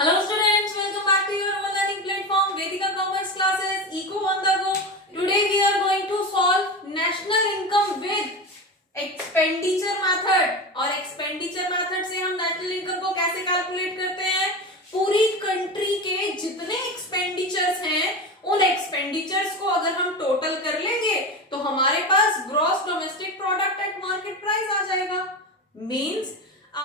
Hello students, welcome back to your own learning platform Vedika Commerce classes Eco on the go. Today we are going to solve national income with expenditure method और expenditure method से हम national income को कैसे calculate करते हैं। पूरी country के जितने expenditures हैं उन expenditures को अगर हम total कर लेंगे तो हमारे पास gross domestic product at market price आ जाएगा। Means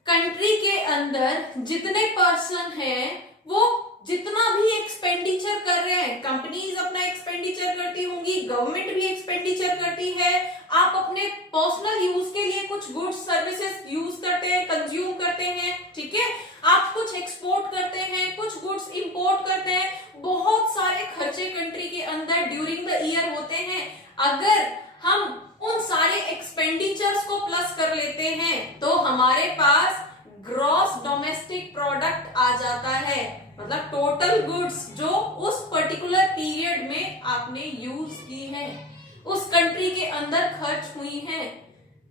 कंट्री के अंदर जितने पर्सन हैं वो जितना भी एक्सपेंडिचर कर रहे हैं, कंपनीज अपना एक्सपेंडिचर करती होंगी, गवर्नमेंट भी एक्सपेंडिचर करती है, आप अपने पर्सनल यूज के लिए कुछ गुड्स सर्विसेज यूज करते हैं, कंज्यूम करते हैं, ठीक है, आप कुछ एक्सपोर्ट करते हैं, कुछ गुड्स इंपोर्ट करते हैं, बहुत सारे खर्चे कंट्री के अंदर ड्यूरिंग द ईयर होते हैं। अगर हम उन सारे एक्सपेंडिचर्स को प्लस कर लेते हैं तो हमारे पास ग्रॉस डोमेस्टिक प्रोडक्ट आ जाता है, मतलब टोटल गुड्स जो उस पर्टिकुलर पीरियड में आपने यूज की है, उस कंट्री के अंदर खर्च हुई हैं,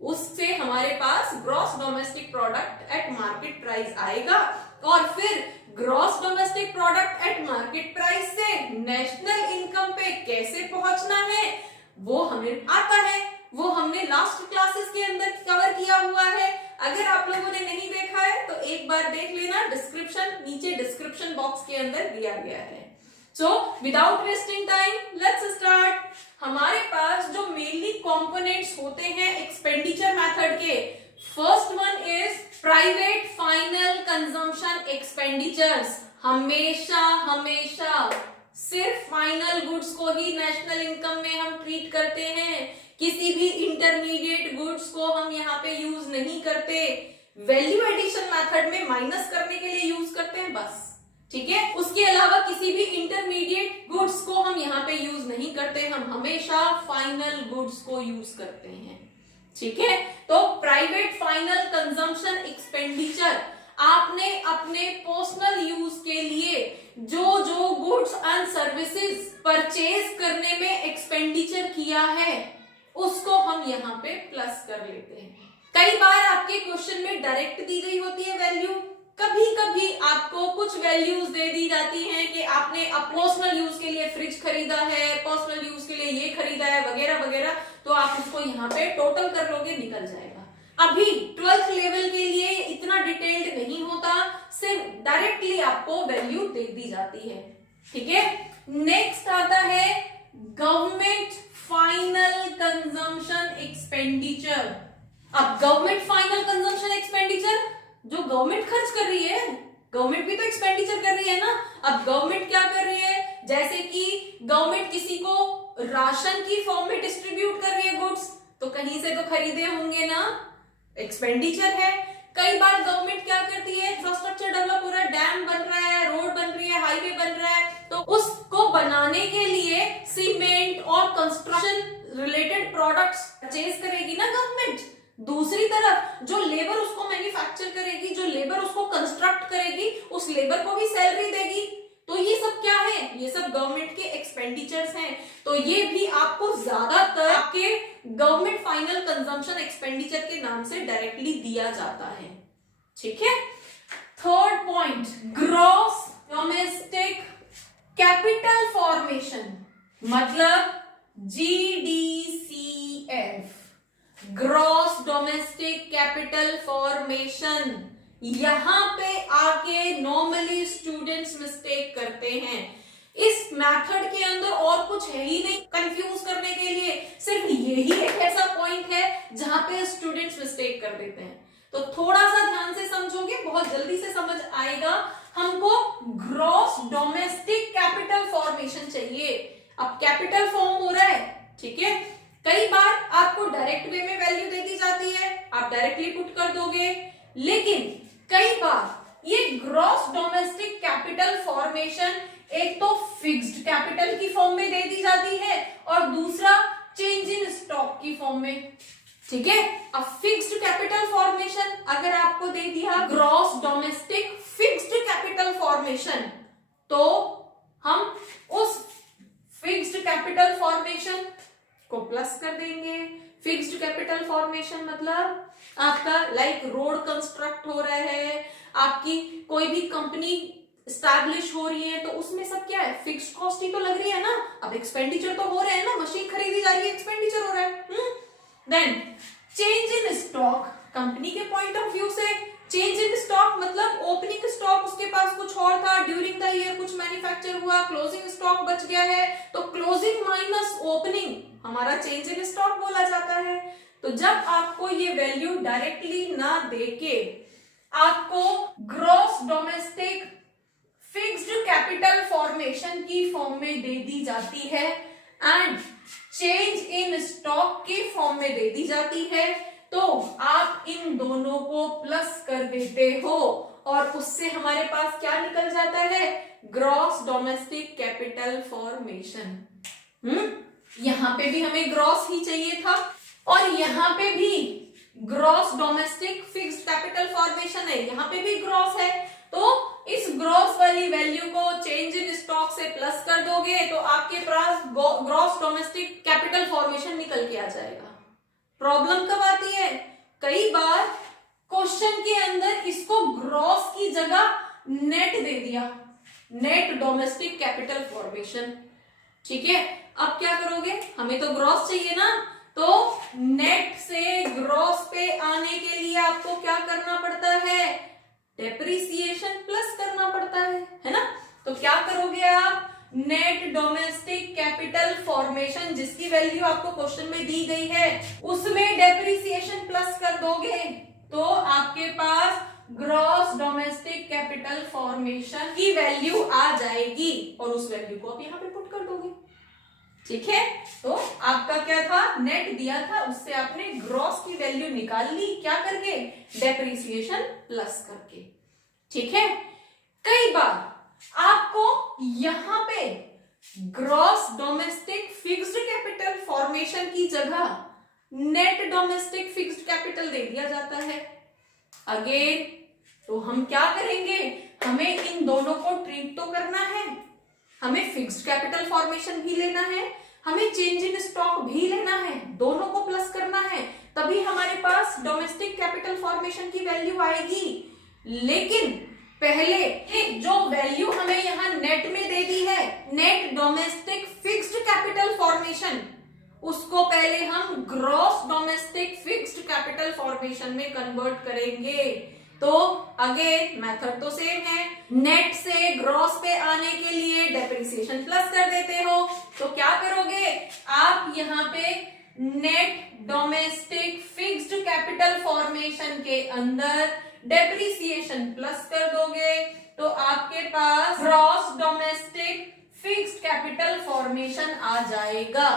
उससे हमारे पास gross domestic product at market price आएगा। और फिर gross domestic product at market price से नेशनल इनकम पे कैसे पहुंचना है वो हमें आता है, वो हमने लास्ट क्लासेस के अंदर कवर किया हुआ है। अगर आप लोगों ने नहीं देखा है तो एक बार देख लेना, नीचे डिस्क्रिप्शन बॉक्स के अंदर दिया गया है। So without wasting time let's start. हमारे पास जो मेनली कंपोनेंट्स होते हैं एक्सपेंडिचर मेथड के, first one is private final consumption expenditures. हमेशा सिर्फ फाइनल गुड्स को ही नेशनल इनकम में हम ट्रीट करते हैं, किसी भी इंटरमीडिएट गुड्स को हम यहाँ पे यूज नहीं करते, वैल्यू एडिशन मेथड में माइनस करने के लिए यूज करते हैं बस, ठीक है। उसके अलावा किसी भी इंटरमीडिएट गुड्स को हम यहाँ पे यूज नहीं करते, हम हमेशा फाइनल गुड्स को यूज करते हैं, ठीक है। तो प्राइवेट फाइनल कंजम्पशन एक्सपेंडिचर, आपने अपने पर्सनल यूज के लिए जो जो गुड्स एंड सर्विसेज परचेज करने में एक्सपेंडिचर किया है उसको हम यहाँ पे प्लस कर लेते हैं। कई बार आपके क्वेश्चन में डायरेक्ट दी गई होती है वैल्यू, कभी कभी आपको कुछ वैल्यूज दे दी जाती हैं कि आपने पर्सनल यूज के लिए फ्रिज खरीदा है, पर्सनल यूज के लिए ये खरीदा है वगैरह वगैरह, तो आप उसको यहाँ पे टोटल कर लोगे, निकल जाएगा। अभी 12th लेवल के लिए इतना डिटेल्ड नहीं होता, सिर्फ डायरेक्टली आपको वैल्यू दे दी जाती है, ठीक है। नेक्स्ट आता है गवर्नमेंट फाइनल कंजम्पशन एक्सपेंडिचर। अब गवर्नमेंट फाइनल कंजम्पशन एक्सपेंडिचर जो गवर्नमेंट खर्च कर रही है, गवर्नमेंट भी तो एक्सपेंडिचर कर रही है ना। अब गवर्नमेंट क्या कर रही है, जैसे कि गवर्नमेंट किसी को राशन की फॉर्म में डिस्ट्रीब्यूट कर रही है गुड्स, तो कहीं से तो खरीदे होंगे ना, एक्सपेंडिचर है। कई बार गवर्नमेंट क्या करती है, इंफ्रास्ट्रक्चर डेवलप हो रहा है, डैम बन रहा है, रोड बन रही है, हाईवे बन रहा है, तो उसको बनाने के लिए सीमेंट और कंस्ट्रक्शन रिलेटेड प्रोडक्ट्स परचेज करेगी ना गवर्नमेंट। दूसरी तरफ जो लेबर उसको मैन्युफैक्चर करेगी, जो लेबर उसको कंस्ट्रक्ट करेगी, उस लेबर को भी सैलरी देगी। तो ये सब क्या है, ये सब गवर्नमेंट के एक्सपेंडिचर्स हैं। तो ये भी आपको ज्यादातर आपके गवर्नमेंट फाइनल कंजम्पशन एक्सपेंडिचर के नाम से डायरेक्टली दिया जाता है, ठीक है। Third point, gross domestic capital formation, मतलब GDCF, gross domestic capital formation. यहां पे आके नॉर्मली स्टूडेंट्स मिस्टेक करते हैं। इस मेथड के अंदर और कुछ है ही नहीं कंफ्यूज करने के लिए, सिर्फ यही एक ऐसा पॉइंट है जहां पे स्टूडेंट्स मिस्टेक कर देते हैं। तो थोड़ा सा ध्यान से समझोगे, बहुत जल्दी से समझ आएगा। हमको ग्रॉस डोमेस्टिक कैपिटल फॉर्मेशन चाहिए। अब कैपिटल फॉर्म हो रहा है, ठीक है। कई बार आपको डायरेक्ट वे में वैल्यू दे दी जाती है, आप डायरेक्टली पुट कर दोगे, लेकिन कई बार ये ग्रॉस डोमेस्टिक कैपिटल फॉर्मेशन एक तो फिक्स्ड कैपिटल की फॉर्म में दे दी जाती है और दूसरा चेंज इन स्टॉक की फॉर्म में, ठीक है। अब फिक्स्ड कैपिटल फॉर्मेशन अगर आपको दे दिया gross domestic fixed capital formation, तो हम उस फिक्स्ड कैपिटल फॉर्मेशन को प्लस कर देंगे। फिक्स्ड कैपिटल फॉर्मेशन मतलब आपका लाइक रोड कंस्ट्रक्ट हो रहा है, आपकी कोई भी कंपनी स्टैब्लिश हो रही है, तो उसमें सब क्या है, फिक्स्ड कॉस्ट ही तो लग रही है ना। अब एक्सपेंडिचर तो हो रहे हैं ना, मशीन खरीदी जा रही है, एक्सपेंडिचर हो रहा है। Then change in stock, company के पॉइंट ऑफ व्यू से चेंज इन स्टॉक मतलब ओपनिंग स्टॉक उसके पास कुछ और था, ड्यूरिंग द ईयर कुछ मैन्युफैक्चर हुआ, क्लोजिंग स्टॉक बच गया है, तो क्लोजिंग माइनस ओपनिंग हमारा चेंज इन स्टॉक बोला जाता है। तो जब आपको ये वैल्यू डायरेक्टली ना देके आपको gross domestic fixed capital formation की फॉर्म में दे दी जाती है एंड चेंज इन स्टॉक की फॉर्म में दे दी जाती है, तो आप इन दोनों को प्लस कर देते हो और उससे हमारे पास क्या निकल जाता है, ग्रॉस डोमेस्टिक कैपिटल फॉर्मेशन। यहां पे भी हमें ग्रॉस ही चाहिए था और यहां पे भी gross domestic fixed capital formation है, यहां पे भी ग्रॉस है, तो इस ग्रॉस वाली वैल्यू को चेंज इन स्टॉक से प्लस कर दोगे तो आपके पास ग्रॉस डोमेस्टिक कैपिटल फॉर्मेशन निकल के आ जाएगा। प्रॉब्लम कब आती है, कई बार क्वेश्चन के अंदर इसको ग्रॉस की जगह नेट दे दिया, नेट डोमेस्टिक कैपिटल फॉर्मेशन, ठीक है। अब क्या करोगे, हमें तो ग्रॉस चाहिए ना, तो नेट से ग्रॉस पे आने के लिए आपको क्या करना पड़ता है, डेप्रिसिएशन प्लस करना पड़ता है ना। तो क्या करोगे आप, नेट डोमेस्टिक कैपिटल फॉर्मेशन जिसकी वैल्यू आपको क्वेश्चन में दी गई है उसमें डेप्रिसिएशन प्लस कर दोगे तो आपके पास ग्रॉस डोमेस्टिक कैपिटल फॉर्मेशन की वैल्यू आ जाएगी और उस वैल्यू को आप यहां पे पुट कर दोगे, ठीक है। तो आपका क्या था, नेट दिया था, उससे आपने ग्रॉस की वैल्यू निकाल ली, क्या करके, डेप्रिसिएशन प्लस करके, ठीक है। कई बार आपको यहां पे gross domestic fixed capital formation की जगह नेट डोमेस्टिक फिक्स्ड कैपिटल दे दिया जाता है। अगेन तो हम क्या करेंगे, हमें इन दोनों को ट्रीट तो करना है, हमें फिक्स्ड कैपिटल फॉर्मेशन भी लेना है, हमें चेंज इन स्टॉक भी लेना है, दोनों को प्लस करना है, तभी हमारे पास डोमेस्टिक कैपिटल फॉर्मेशन की वैल्यू आएगी। लेकिन पहले जो वैल्यू हमें यहाँ नेट में दे दी है, net domestic fixed capital formation, उसको पहले हम gross domestic fixed capital formation में कन्वर्ट करेंगे। तो अगेन मेथड तो सेम है, नेट से ग्रॉस पे आने के लिए डेप्रिसिएशन प्लस कर देते हो, तो क्या करोगे आप यहाँ पे net domestic fixed capital formation के अंदर डेप्रिसिएशन प्लस कर दोगे तो आपके पास gross domestic fixed capital formation आ जाएगा,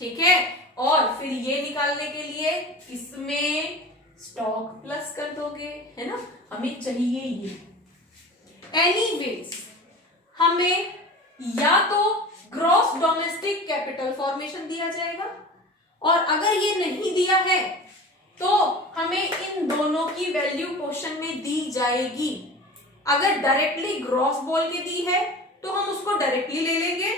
ठीक है। और फिर ये निकालने के लिए इसमें स्टॉक प्लस कर दोगे, है ना, हमें चाहिए ये। एनीवेज हमें या तो ग्रॉस डोमेस्टिक कैपिटल फॉर्मेशन दिया जाएगा और अगर ये नहीं दिया है तो हमें इन दोनों की वैल्यू क्वेश्चन में दी जाएगी। अगर डायरेक्टली ग्रॉस बोल के दी है तो हम उसको डायरेक्टली ले लेंगे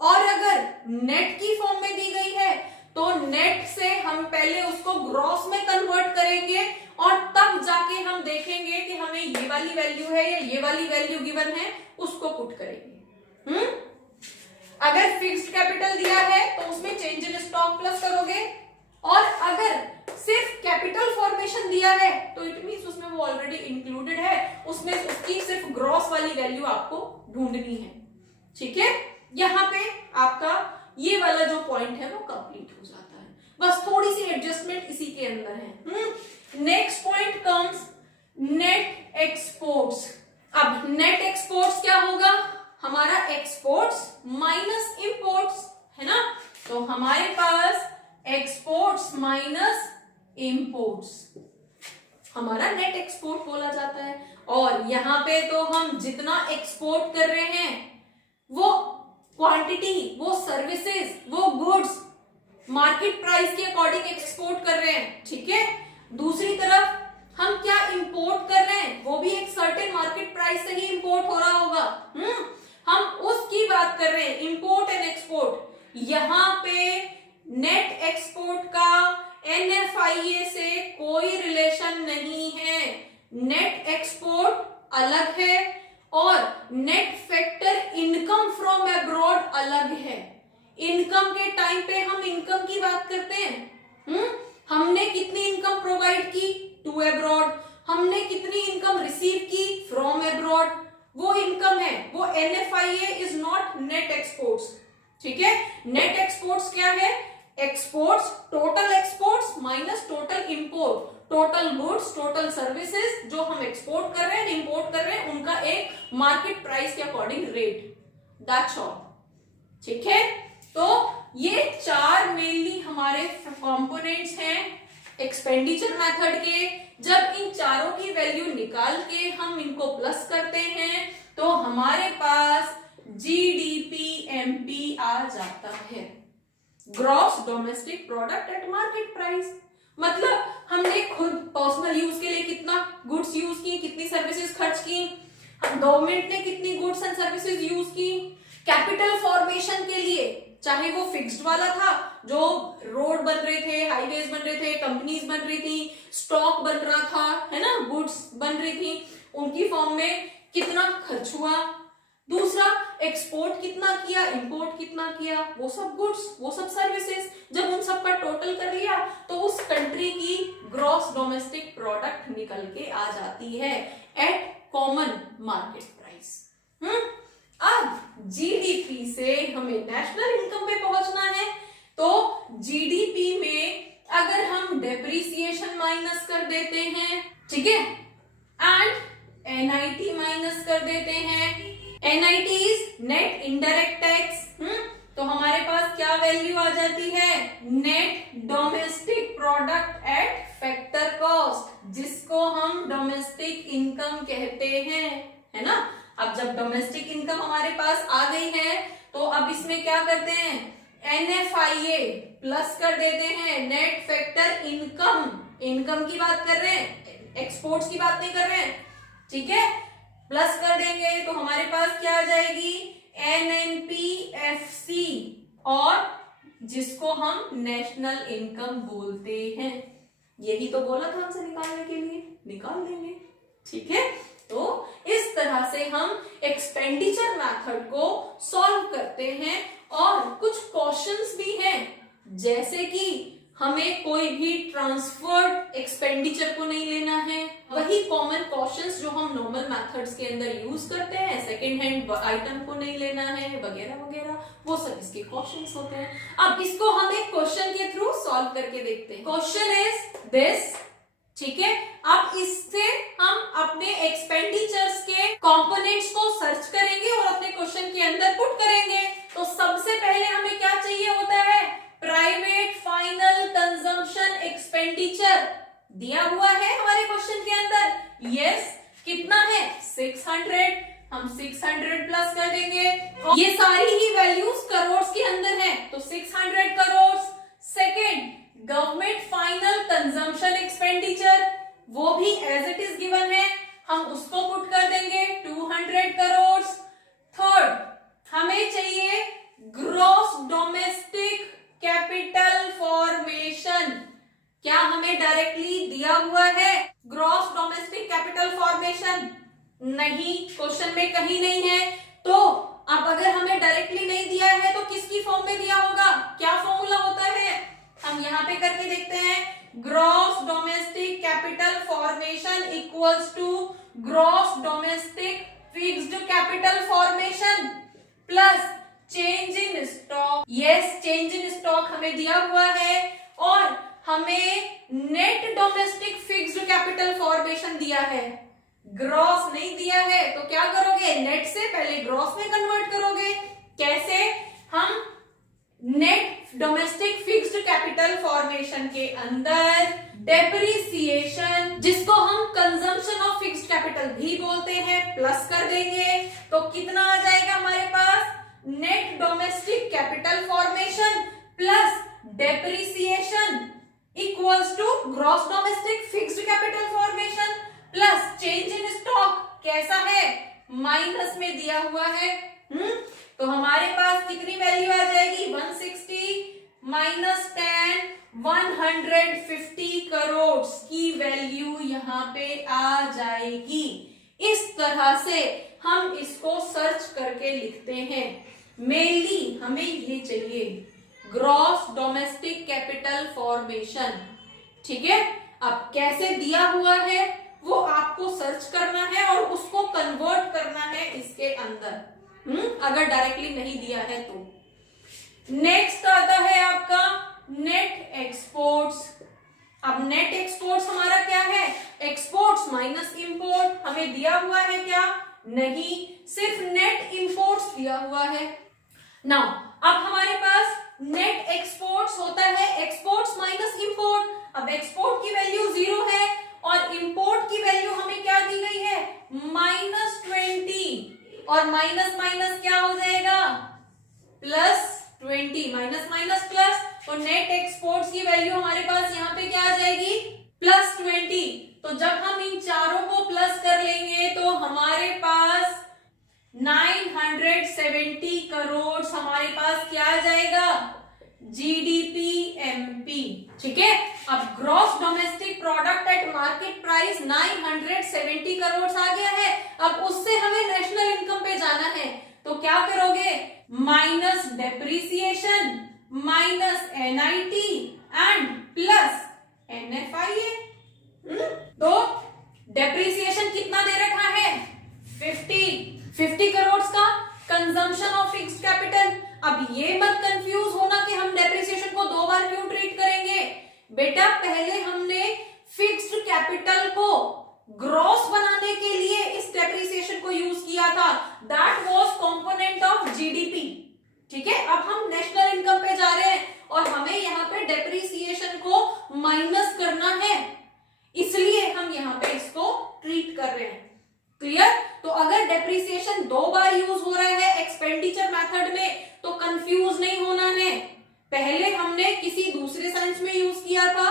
और अगर नेट की फॉर्म में दी गई है तो नेट से हम पहले उसको ग्रॉस में कन्वर्ट करेंगे और तब जाके हम देखेंगे कि हमें ये वाली वैल्यू है या ये वाली वैल्यू गिवन है, उसको पुट करेंगे। अगर फिक्स्ड कैपिटल दिया है तो उसमें चेंज इन स्टॉक प्लस करोगे और अगर सिर्फ कैपिटल फॉर्मेशन दिया है तो इट मींस उसमें वो ऑलरेडी इंक्लूडेड है, उसमें उसकी सिर्फ ग्रॉस वाली वैल्यू आपको ढूंढनी है, ठीक है। यहां पे आपका ये वाला जो पॉइंट है वो कंप्लीट हो जाता है, बस थोड़ी सी एडजस्टमेंट इसी के अंदर है। Next point comes net exports. अब नेट एक्सपोर्ट्स क्या होगा, हमारा एक्सपोर्ट्स माइनस इंपोर्ट्स, है ना। तो हमारे पास एक्सपोर्ट्स माइनस इंपोर्ट्स हमारा नेट एक्सपोर्ट बोला जाता है। और यहां पे तो हम जितना एक्सपोर्ट कर रहे हैं वो क्वांटिटी, वो सर्विसेज, वो गुड्स मार्केट प्राइस के अकॉर्डिंग एक्सपोर्ट कर रहे हैं, ठीक है। दूसरी तरफ हम क्या इंपोर्ट कर रहे हैं, वो भी एक सर्टेन मार्केट प्राइस से ही इंपोर्ट हो रहा होगा, हम उसकी बात कर रहे हैं, इंपोर्ट एंड एक्सपोर्ट। यहां पे नेट एक्सपोर्ट का NFIA से कोई रिलेशन नहीं है, नेट एक्सपोर्ट अलग है और net factor income from abroad अलग है। इनकम के टाइम पे हम इनकम की बात करते हैं, हमने कितनी इनकम प्रोवाइड की टू अब्रॉड, हमने कितनी इनकम रिसीव की फ्रॉम अब्रॉड, वो इनकम है, वो NFIA is not net exports. ठीक है, नेट एक्सपोर्ट्स क्या है? Exports, total exports minus total import, total goods, total services जो हम एक्सपोर्ट कर रहे हैं, इंपोर्ट कर रहे हैं, उनका एक मार्केट प्राइस के अकॉर्डिंग रेट, दैट्स ऑल। ठीक है, तो ये चार मेनली हमारे कंपोनेंट्स हैं एक्सपेंडिचर मेथड के। जब इन चारों की वैल्यू निकाल के हम इनको प्लस करते हैं तो हमारे पास GDP आ जाता है, gross domestic product at market price. मतलब हमने खुद पर्सनल यूज के लिए कितना गुड्स यूज की, कितनी सर्विसेज खर्च की, गवर्नमेंट ने कितनी गुड्स एंड सर्विसेज यूज की, कैपिटल फॉर्मेशन के लिए, चाहे वो फिक्स्ड वाला था जो रोड बन रहे थे, हाईवेज बन रहे थे, कंपनीज बन रही थी, स्टॉक बन रहा था, है ना, गुड्स बन रही थी, उनकी फॉर्म में कितना खर्च हुआ। दूसरा, एक्सपोर्ट कितना किया, इंपोर्ट कितना किया, वो सब गुड्स, वो सब सर्विसेज, जब उन सब का टोटल कर लिया तो उस कंट्री की ग्रॉस डोमेस्टिक प्रोडक्ट निकल के आ जाती है एट कॉमन मार्केट प्राइस। अब GDP से हमें नेशनल इनकम पे पहुंचना है, तो GDP में अगर हम डेप्रिसिएशन माइनस कर देते हैं, ठीक है, एंड NIT माइनस कर देते हैं, NIT is net indirect tax, तो हमारे पास क्या वैल्यू आ जाती है? Net domestic product eight factor cost, जिसको हम डोमेस्टिक इनकम कहते हैं, है ना। अब जब डोमेस्टिक इनकम हमारे पास आ गई है तो अब इसमें क्या करते हैं? NFIA प्लस कर देते हैं, नेट फैक्टर इनकम, इनकम की बात कर रहे हैं, एक्सपोर्ट्स की बात नहीं कर रहे हैं, ठीक है, प्लस कर देंगे तो हमारे पास क्या आ जाएगी? NNPFC, और जिसको हम नेशनल इनकम बोलते हैं। यही तो बोला था हमसे निकालने के लिए, निकाल देंगे, ठीक है। तो इस तरह से हम एक्सपेंडिचर मेथड को सॉल्व करते हैं। और कुछ क्वेश्चंस भी हैं, जैसे कि हमें कोई भी ट्रांसफर्ड एक्सपेंडिचर को नहीं लेना है, वही कॉमन क्वेश्चंस जो हम नॉर्मल मेथड्स के अंदर यूज करते हैं, सेकंड हैंड आइटम को नहीं लेना है वगैरह वगैरह, वो सब इसके क्वेश्चंस होते हैं। अब इसको हम एक क्वेश्चन के थ्रू सॉल्व करके देखते हैं। क्वेश्चन इज दिस, ठीक है। अब इससे हम अपने एक्सपेंडिचर्स के कंपोनेंट्स को सर्च करेंगे और अपने क्वेश्चन के अंदर पुट करेंगे। तो सबसे पहले हमें क्या चाहिए होता है? प्राइवेट फाइनल कंजम्पशन एक्सपेंडिचर दिया हुआ है हमारे क्वेश्चन के अंदर। यस, कितना है? 600। हम 600 प्लस कर देंगे। ये सारी ही वैल्यूज करोड़ के अंदर है, तो 600 crore. Second, government final consumption expenditure, वो भी एज इट इज गिवन है, हम उसको पुट कर देंगे 200 करोड़। थर्ड, हमें चाहिए ग्रॉस डोमेस्टिक कैपिटल फॉर्मेशन। क्या हमें डायरेक्टली दिया हुआ है ग्रॉस डोमेस्टिक कैपिटल फॉर्मेशन? नहीं, क्वेश्चन में कहीं नहीं है। तो अब अगर हमें डायरेक्टली नहीं दिया है तो किसकी फॉर्म में दिया होगा? क्या फॉर्मूला होता है? हम यहाँ पे करके देखते हैं। Gross domestic capital formation equals to gross domestic fixed capital formation plus change in stock. Yes, change in stock हमें दिया हुआ है और हमें net domestic fixed capital formation दिया है, ग्रॉस नहीं दिया है। तो क्या करोगे? नेट से पहले ग्रॉस में कन्वर्ट करोगे। कैसे? हम net domestic fixed capital formation के अंदर डेप्रिसिएशन, जिसको हम कंजम्पशन ऑफ फिक्स्ड कैपिटल भी बोलते हैं, प्लस कर देंगे। तो कितना आ जाएगा हमारे पास? Net domestic capital formation plus depreciation equals to gross domestic fixed capital formation plus change in stock. कैसा है? माइनस में दिया हुआ है। तो हमारे पास कितनी वैल्यू आ जाएगी? 160 माइनस 10, 150 करोड़ की वैल्यू यहाँ पे आ जाएगी। इस तरह से हम इसको सर्च करके लिखते हैं। मेनली हमें ये चाहिए, ग्रॉस डोमेस्टिक कैपिटल फॉर्मेशन। ठीक है, अब कैसे दिया हुआ है वो आपको सर्च करना है और उसको कन्वर्ट करना है इसके अंदर, अगर डायरेक्टली नहीं दिया है तो। नेक्स्ट आता है आपका नेट एक्सपोर्ट्स। अब नेट एक्सपोर्ट्स हमारा क्या है, एक्सपोर्ट्स माइनस इंपोर्ट। हमें दिया हुआ है क्या, नहीं, सिर्फ नेट इंपोर्ट्स दिया हुआ है। नाउ अब हमारे पास नेट एक्सपोर्ट्स होता है एक्सपोर्ट्स माइनस इंपोर्ट। अब एक्सपोर्ट की वैल्यू 0 है और इंपोर्ट की वैल्यू हमें क्या दी गई है, -20, और माइनस माइनस क्या हो जाएगा, +20, माइनस माइनस प्लस, तो नेट एक्सपोर्ट्स की वैल्यू हमारे पास यहाँ पे क्या आ जाएगी, +20। तो जब हम इन चारों को प्लस कर लेंगे तो हमारे पास 970 करोड़ हमारे पास क्या आ जाएगा, GDP-MP। ठीक है, अब gross domestic product at market price 970 crore आ गया है। अब उससे हमें नेशनल इनकम पे जाना है, तो क्या करोगे, minus depreciation minus NIT and plus NFIA। तो डेप्रिसिएशन कितना दे रखा है, 50 करोड़ का कंजम्पशन ऑफ फिक्स्ड कैपिटल। अब ये मत कंफ्यूज होना कि हम डेप्रिसिएशन को 2 बार क्यों ट्रीट करेंगे। बेटा पहले हमने फिक्स्ड कैपिटल को ग्रॉस बनाने के लिए इस डेप्रिसिएशन को यूज किया था, that was component of GDP। ठीक है, अब हम नेशनल इनकम पे जा रहे हैं और हमें यहाँ पे डेप्रिसिएशन को माइनस करना है, इसलिए हम यहाँ पे इसको ट्रीट कर रहे हैं। क्लियर, तो अगर डेप्रिसिएशन 2 बार यूज हो रहा है एक्सपेंडिचर मेथड में तो कंफ्यूज नहीं होना है। पहले हमने किसी दूसरे साइंस में यूज किया था,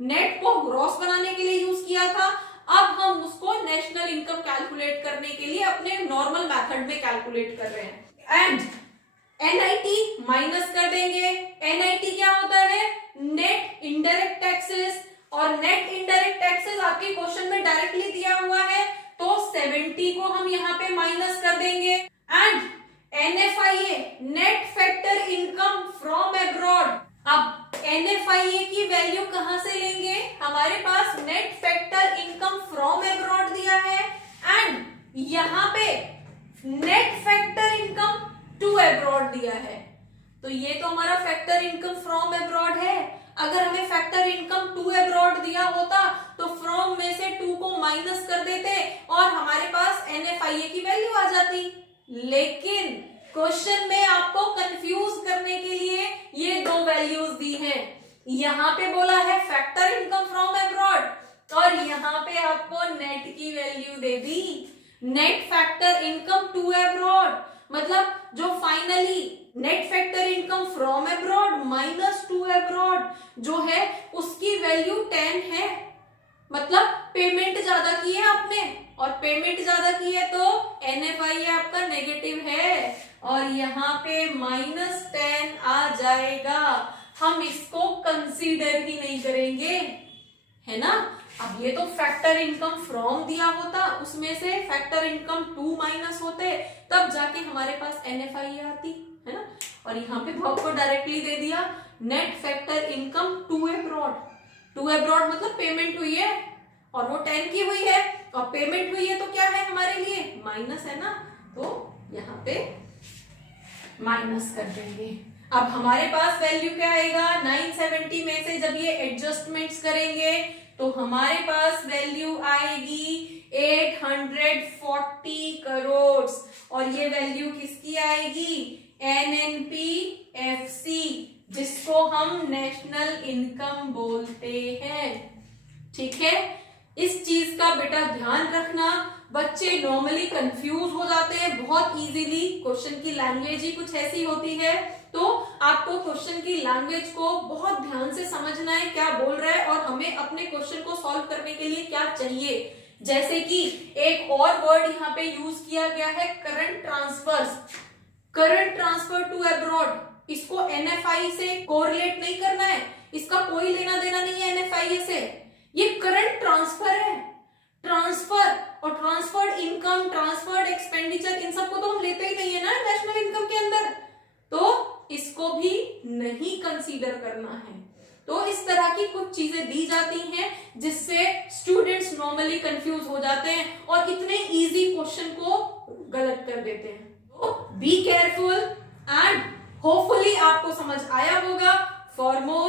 नेट को ग्रॉस बनाने के लिए यूज किया था, अब हम उसको नेशनल इनकम कैलकुलेट करने के लिए अपने नॉर्मल मेथड में कैलकुलेट कर रहे हैं। एंड NIT माइनस कर देंगे। NIT क्या होता है, नेट इनडायरेक्ट टैक्सेस, और नेट इनडायरेक्ट टैक्सेस आपके क्वेश्चन में डायरेक्टली दिया हुआ है, तो 70 को हम यहाँ पे माइनस कर देंगे। And NFIA net factor income from abroad. अब NFIA की वैल्यू कहां से लेंगे, हमारे पास net factor income from abroad दिया है एंड यहाँ पे net factor income to abroad दिया है, तो ये तो हमारा फैक्टर इनकम फ्रॉम अब्रॉड है। अगर हमें फैक्टर इनकम टू अब्रॉड दिया होता तो फ्रॉम में से 2 को माइनस कर देते और हमारे पास NFIA की वैल्यू आ जाती। लेकिन क्वेश्चन में आपको कंफ्यूज करने के लिए ये 2 वैल्यूज दी हैं। यहाँ पे बोला है फैक्टर इनकम फ्रॉम अब्रॉड और यहाँ पे आपको नेट की वैल्यू दे दी, net factor income to abroad. मतलब जो finally net factor income from abroad minus to abroad जो है उसकी वैल्यू 10 है, मतलब पेमेंट ज्यादा की है आपने, और पेमेंट ज्यादा की है तो NFIA आपका नेगेटिव है और यहाँ पे -10 आ जाएगा। हम इसको कंसीडर ही नहीं करेंगे, है ना। अब ये तो फैक्टर इनकम फ्रॉम दिया होता, उसमें से फैक्टर इनकम 2 माइनस होते, तब जाके हमारे पास NFIA आती, है ना। और यहाँ पे तो आपको डायरेक्टली दे दिया net factor income to abroad मतलब पेमेंट हुई है और वो 10 की हुई है और पेमेंट हुई है तो क्या है हमारे लिए माइनस, है ना। तो यहाँ पे माइनस कर देंगे। अब हमारे पास वैल्यू क्या आएगा, 970 में से जब ये एडजस्टमेंट्स करेंगे तो हमारे पास वैल्यू आएगी 840 करोड़ और ये वैल्यू किसकी आएगी, NNPFC, जिसको हम नेशनल इनकम बोलते हैं। ठीक है, इस चीज का बेटा ध्यान रखना, बच्चे नॉर्मली कंफ्यूज हो जाते हैं बहुत इजीली। क्वेश्चन की लैंग्वेज ही कुछ ऐसी होती है, तो आपको क्वेश्चन की लैंग्वेज को बहुत ध्यान से समझना है क्या बोल रहा है और हमें अपने क्वेश्चन को सॉल्व करने के लिए क्या चाहिए। जैसे कि एक और वर्ड यहाँ पे यूज किया गया है current transfers, current transfer to abroad, इसको NFI से कोरिलेट नहीं करना है, इसका कोई लेना देना नहीं है NFI से, ये करंट ट्रांसफर है। ट्रांसफर और ट्रांसफर्ड एक्सपेंडिचर, इन सबको तो हम लेते ही नहीं है ना नेशनल इनकम के अंदर, तो इसको भी नहीं कंसीडर करना है। तो इस तरह की कुछ चीजें दी जाती हैं जिससे स्टूडेंट्स नॉर्मली कंफ्यूज हो जाते हैं और इतने इजी क्वेश्चन को गलत कर देते हैं। तो बी केयरफुल एंड होपफुली आपको समझ आया होगा। For more